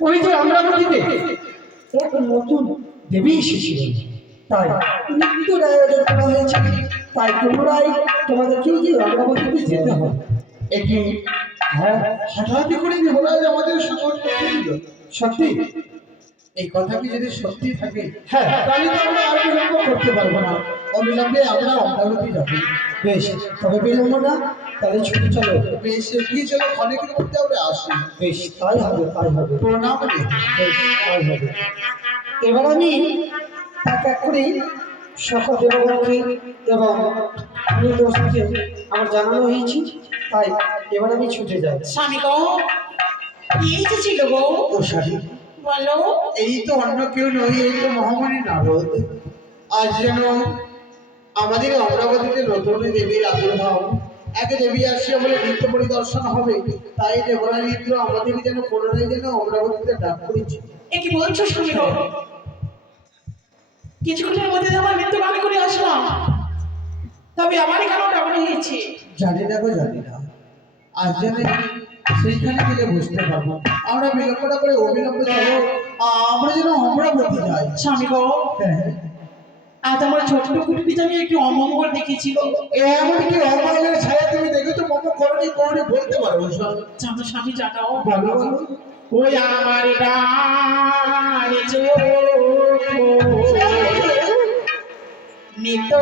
ওই যে অমরাবতীতে এক নতুন দেবী এসেছিলেন, তাই নৃত্যের আয়োজন করা হয়েছে। তাই তোমরাই তোমাদেরকেও যে অমরাবতীতে যেতে হবে। একই হ্যাঁ, হঠাৎ করে দেবরাজ আমাদের সকল কথা দিল। সত্যি। এই কথা কি যদি সত্যি থাকে, হ্যাঁ, তাহলে তো আমরা আর বিলম্ব করতে পারবো না। অবিলম্বে আমরা অমরাবতী যাবো। বেশ, তবে বিলম্ব না, তাহলে ছুটি চলো। বেশ এগিয়ে চলো, ক্ষণিকের মধ্যে আমরা আসি। বেশ, তাই হবে, তাই হবে। প্রণাম রে। বেশ, তাই হবে। এবার আমি এক এক করে সকল দেবগণকে এবং দোষকে আমার জানানো হয়েছে, তাই এবার আমি ছুটে যাই। স্বামী গো, কি এসেছিল গো? ও শাড়ি, বলো। এই তো অন্য কেউ নয়, এই তো মহামণি নারদ। আজ যেন আমাদের অমরাবতীতে নতুন দেবীর আবির্ভাব। এক দেবী আসিয়া বলে নৃত্য পরিদর্শন হবে, তাই দেবরাজ ইন্দ্র আমাদের যেন পুনরায় যেন অমরাবতীতে ডাক করেছে। এ কি বলছো স্বামী গো? কিছুক্ষণের মধ্যে আমার মৃত্যু গান করে আসলাম, তবে আমার কেন ডাকনো হয়েছে? জানি না গো, জানি না। আজ যেন সেইখানে গেলে বুঝতে পারবো। আমরা বিলম্ব না করে অবিলম্বে চলো, আমরা যেন অমরাবতী যাই। স্বামী গো, হ্যাঁ, আজ আমার ছোট্ট কুটিতে আমি একটু অমঙ্গল দেখেছিল। এমন কি অমঙ্গলের ছায়া তুমি দেখেছো? মম করণী করণী বলতে পারো? জানো স্বামী, জানাও। ভালো ভালো। ওই আমার ডান নিত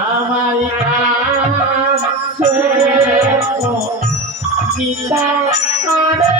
আমায় গীতা করে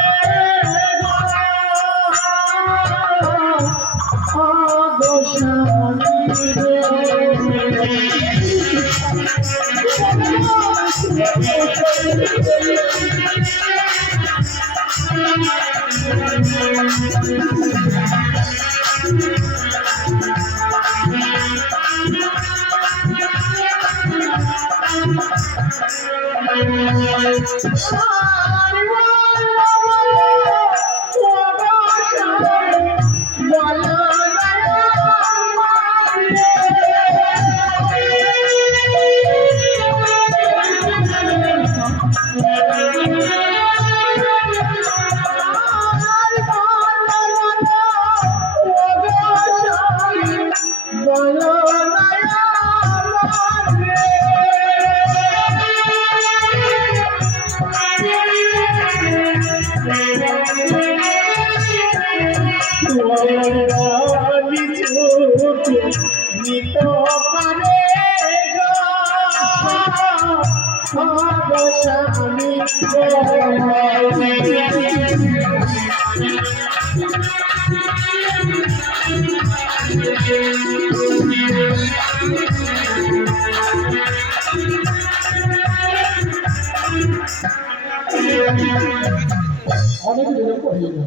অনেক বিলম্ব হয়ে গেল।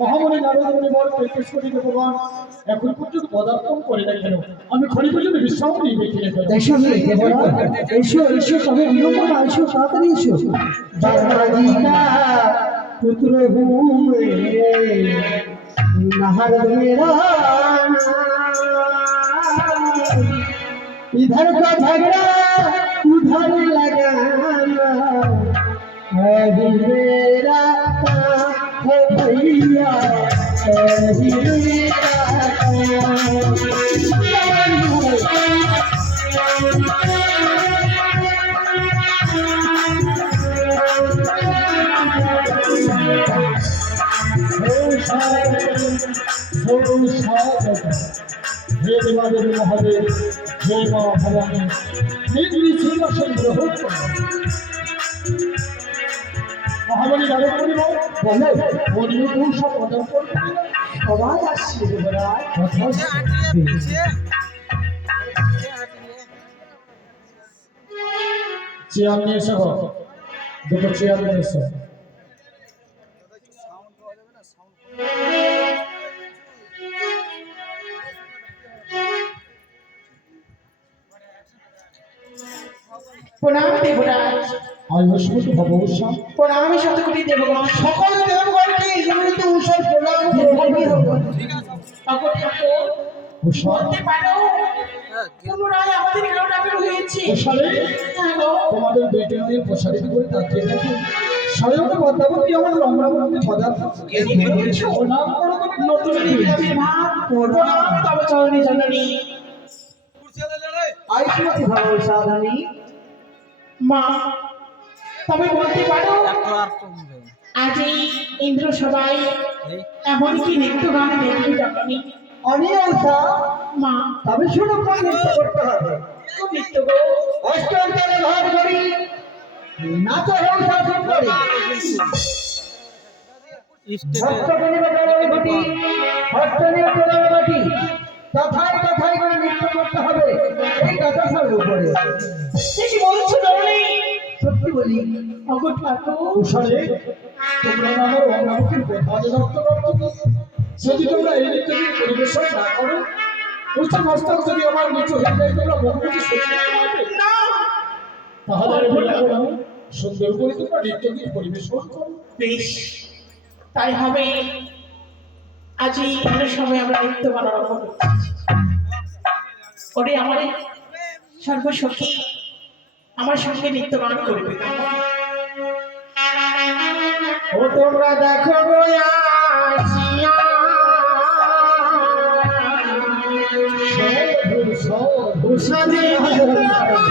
মহামণি নারদ মুনিবর 33 কোটি দেবগণ এখন পর্যন্ত পদার্পণ করে না কেন? আমি ক্ষণিক পর্যন্ত বিশ্রাম নিয়ে দেখি না কেন? এসো হে দেবরা, এসো এসো, তবে বিলম্ব না, এসো তাড়াতাড়ি এসো। বাবাজিকা পুত্র ভূমে নাহার মেরা इधर का झगड़ा उधर लगाना है मेरा है भैया, है मेरा हे देवादेव महादेव, हे माँ भवानी, निधि सिंहासन ग्रहण करो। महामणि नारद मुनि बोले মন্দির তো সব পদার্পণ করে সবাই আসছে দেবরাজ। চেয়ার নিয়ে এসো, দুটো চেয়ার নিয়ে এসো। প্রণাম দেবরাজ। আজ বৃহস্পতি ভবভূষণ প্রণামী শতকোটি দেবগণ সকল দেবগণকে কিন্তু উষর প্রণাম অগো ঠাকুর ভূষণ বলতে পারো পুনরায় আমাদের কেন ডাকা হয়েছে? প্রসারে হ্যাঁ গো, তোমাদের দুইটি নদীর প্রসারিত করে তাকিয়ে দেখো স্বয়ং পদ্মাবতী আমার রমণাবতী পদার্থ প্রণাম করো তুমি নতুন আবির্ভাব প্রণাম তব চরণে জননী। আয়ুষ্মতী ভবভূষণী মা, তবে বলতে পারো আজ এই ইন্দ্র সবাই এমনকি নৃত্য গান দেখি জননী। অনিয়সা মা, তবে শুনো কোন নৃত্য করতে হবে খুব নৃত্য গো, অষ্টন্তরে ভাগ করি নাচ হোক শাসন করি ভক্তগণে বাজারে ঘটি ভক্তনীয় প্রদান ঘটি কথায় কথায় করে নৃত্য করতে হবে এই কথা সব উপরে সে কি বলছো জননী? সত্যি বলি অগো ঠাকুর, কুশলে তোমরা আমার অঙ্গমুখের কথা যত্ন করতো যদি তোমরা এই নৃত্যকে পরিবেশন না করো উচ্চ মস্তক যদি আমার নিচু হয়ে যায় তোমরা বহুমুখী সত্যি না, তাহলে আর বিলম্ব না সুন্দর করে তোমরা নৃত্যকে পরিবেশন করো বেশ তাই হবে। আজ এই ইন্দ্র সময় আমরা নৃত্য গান আরম্ভ করছি। ওরে আমার সর্বসখী আমার সঙ্গে নৃত্য গান করবে। ও তোমরা দেখো গো আসিয়া সাদে থাকিয়া থাকিয়া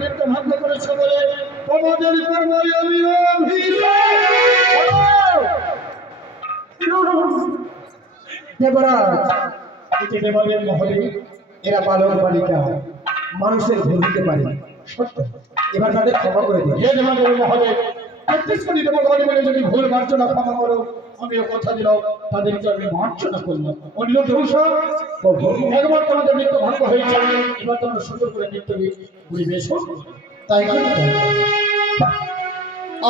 নৃত্য ভাগ্য করেছো বলে তোমাদের কর্মই আমি দেবরাজ এতে দেবালয়ের মহলে এরা বালক বালিকা মানুষের ভুল হতে পারে সত্য এবার তাদের ক্ষমা করে দিন হে দেবালয়ের মহলে 33 কোটি দেবগণ মিলে যদি ভুল মার্জনা ক্ষমা করো আমিও কথা দিলাম তাদেরকে আমি মার্জনা করলাম অন্য দোষা একবার তোমাদের নৃত্য ভাগ্য হয়েছে এবার তোমরা সুন্দর করে নৃত্য পরিবেশন তাই করতে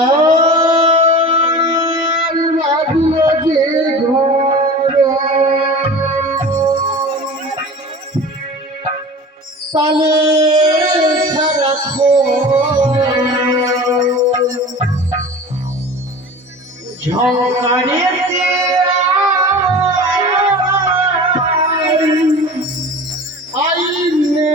আর বাঁধিয়ে যে ঘর সালে রাখো ঝঙ্কারে আইনে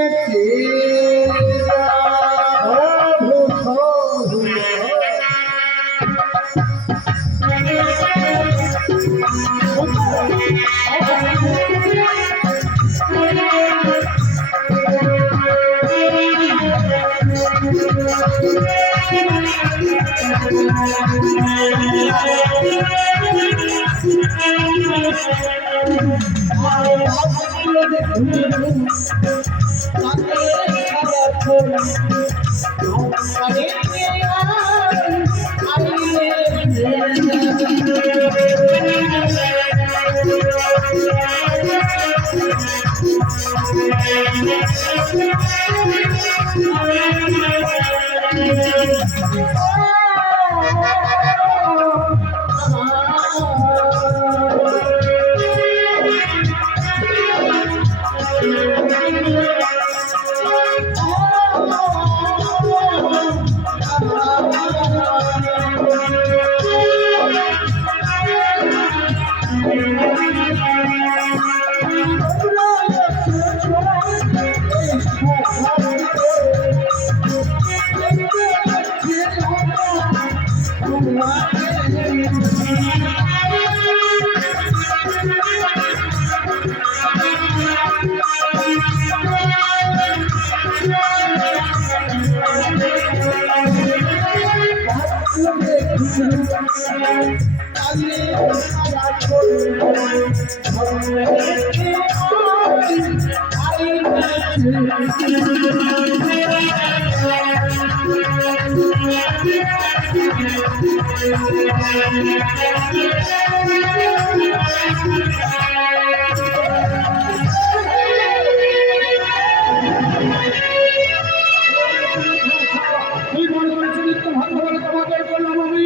তুই মনে করেছিস নিত্য ভাগ্য বলে তোমাদের করলাম আমি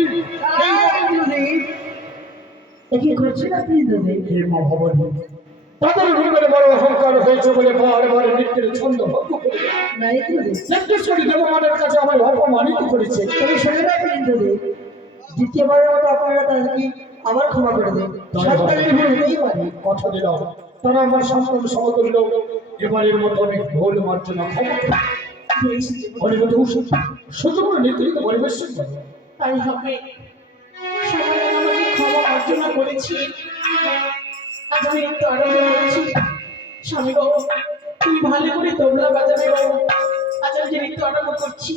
কি করছেন আপনি দাদা? হে মা ভবানী, তাদের জীবনে বড় অহংকার হয়েছে বলে বারে বারে নৃত্যের ছন্দ ভঙ্গ করে নাই দাদা, সত্যি দেবমানের কাছে আমায় অপমানিত করেছে। তবে শুনে রাখবেন দাদা, দ্বিতীয়বারের মতো আপনারা তাদেরকে আবার ক্ষমা করে দেন। সরকারের ভুল হতেই পারে। কথা দিলাম তারা আমার সন্তান সমতুল্য, এবারের মতো আমি ভুল মার্জনা ক্ষমা অনিমত শুধু করে নেতৃত্ব পরিবেশন করে তাই হবে। সবাই আমাকে ক্ষমা অর্জনা করেছি, আজ আমি একটু আনন্দ করছি। স্বামী গো, তুই ভালো করে তবলা বাজাবে গো, আজ আমি যে একটু আনন্দ করছি।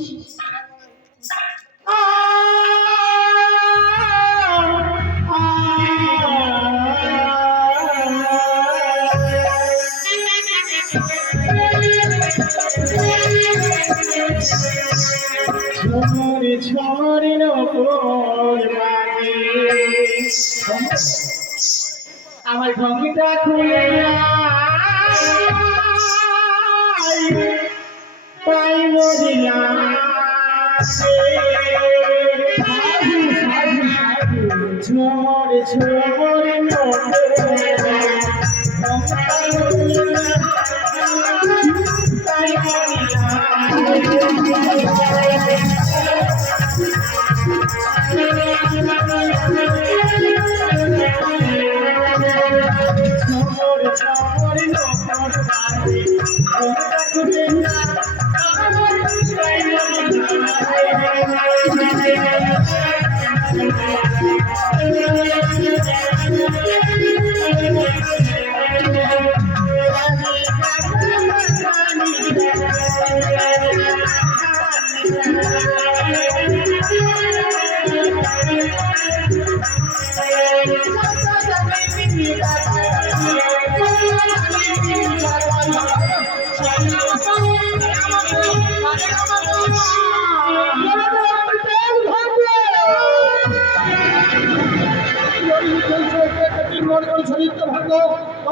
ঝরে ঝরে নকর বাজে, আমার ঘুমটা খুলে তাই মরিলাম ঝরে ঝরে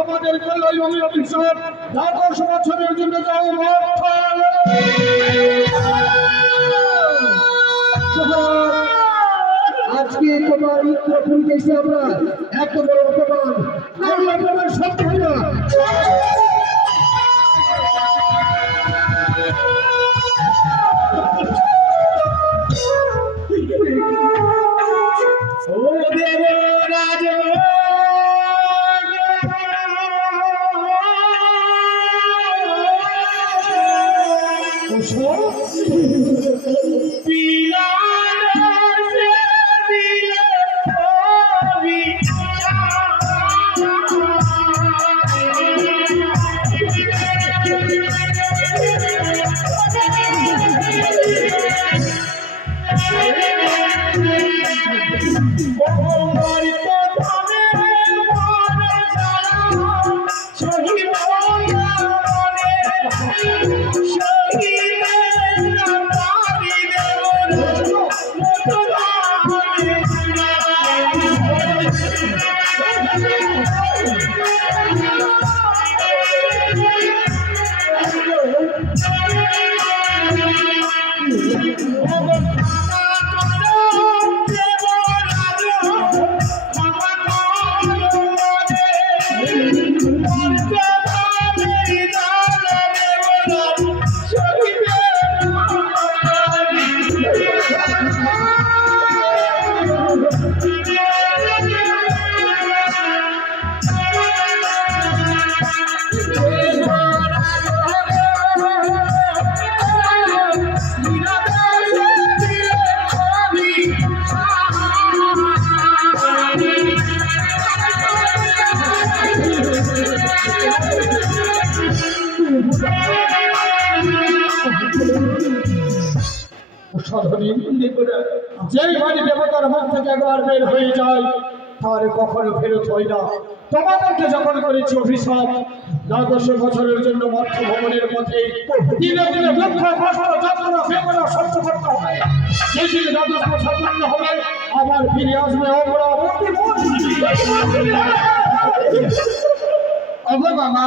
আমাদের জেলায় আমি অফিসার 10 বছরের জন্য যাও আজকে তোমার ইন্দ্রপুরীকে এসে আমরা এত বড় অপমান অপমান সত্য হয় না। শহীদ সাধনী যেই বাড়ি দেবতার মুখ থেকে একবার বের হয়ে যায় তার কখনো ফেরত হয় না। তোমাদেরকে যখন করেছি অভিশাপ, 10 বছরের জন্য মর্থ ভবনের পথে দিনে দিনে দুঃখ কষ্ট যন্ত্রণা বেদনা সহ্য করতে হবে। যেদিন 10 বছর পূর্ণ হবে আবার ফিরে আসবে অমরাবতী। ওগো মামা